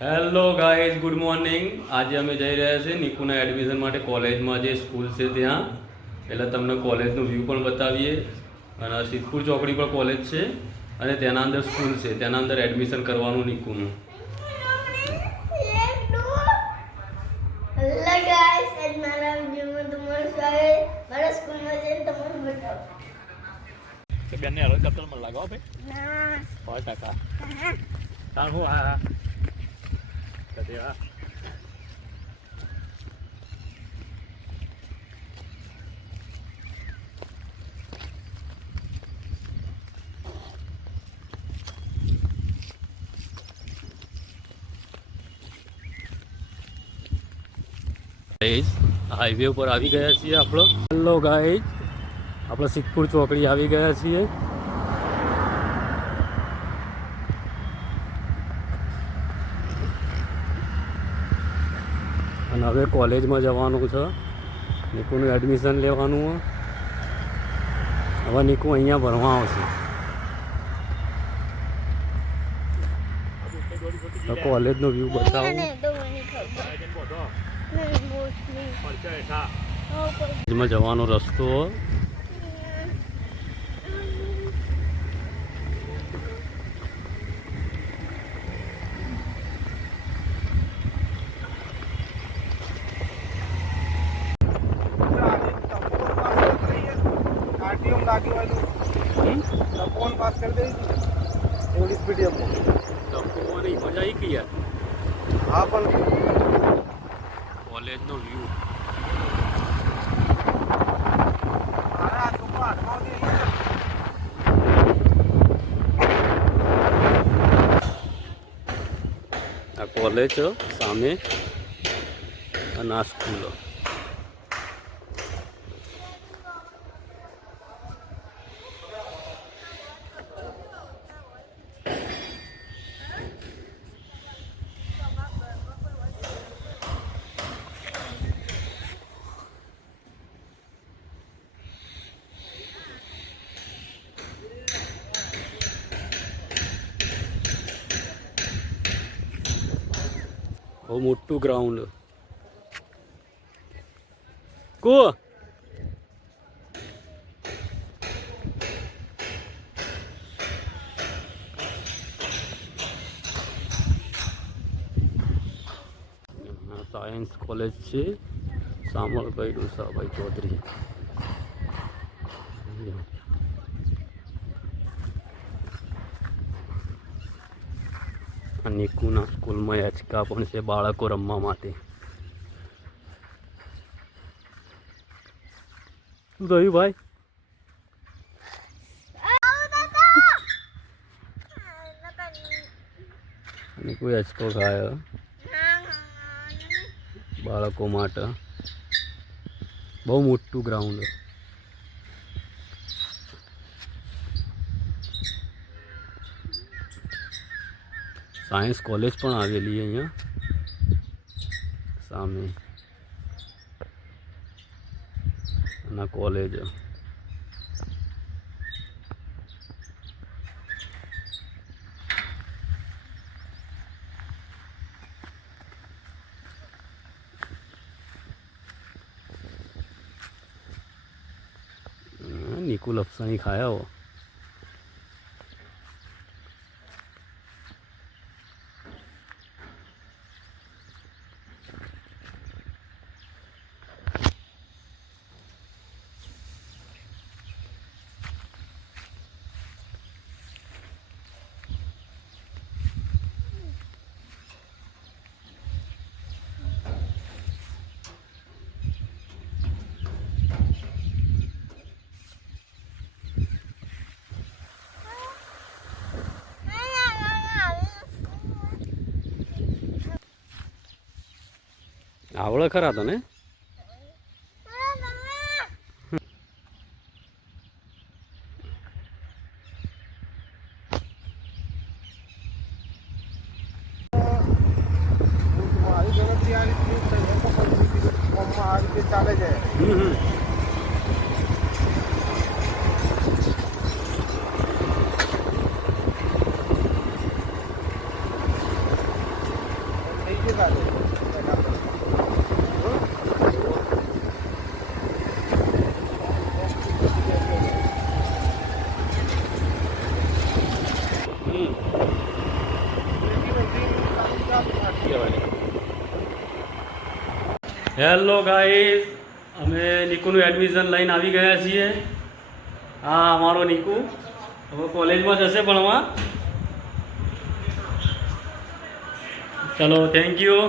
Hello guys, good morning. આજે અમે જઈ રહ્યા છીએ નિકુના એડમિશન માટે કોલેજમાં, જે સ્કૂલ છે ત્યાં. એટલે તમને કોલેજનો વ્યૂ પણ બતાવીએ. અને સિદ્ધપુર ચોકડી પર કોલેજ છે અને તેના અંદર સ્કૂલ છે, તેના અંદર એડમિશન કરવાનું નિકુનું. બેનને હેલિકોપ્ટર માં લગાવો ભાઈ 100%. તાણ હું આ કદેવા હાઈવે ઉપર આવી ગયા છીએ આપણો. હેલો ગાઈઝ, આપણે સિદ્ધપુર ચોકડી આવી ગયા છીએ. અને હવે કોલેજમાં જવાનું છે, નિકુનું એડમિશન લેવાનું. હવે નિકુ અહીંયા ભણવા આવશે. તો કોલેજનો વ્યૂ બતાવું. કોલેજમાં જવાનો રસ્તો. फोन पास कर दे इंग्लिश मीडियम में મજા આવી ગઈ યાર. हाँ पर કોલેજનો વ્યૂ. આ કોલેજ સામે અને આ સ્કૂલ. બહુ મોટું ગ્રાઉન્ડ. કો સાયન્સ કોલેજ છે, સામળભાઈ ડોસાભાઈ ચૌધરી. નિકુના સ્કૂલમાં હિંચકા પણ છે બાળકો રમવા માટે. શું થયું ભાઈ? નિકુ હિંચકો ખાયો બાળકો માટે. બહુ મોટું ગ્રાઉન્ડ. સાયન્સ કોલેજ પણ આવેલી અહીંયા સામે. અને કોલેજ નિકુ લપસણી ખાયા હો. આવડે ખરા તને? ચાલે છે. કે સાથે હેલો ગાઈસ, અમે નિકુનું એડમિશન લઈને આવી ગયા છીએ. હા, અમારો નિકુ હવે કોલેજમાં જશે ભણવા. ચલો, થેન્ક યુ.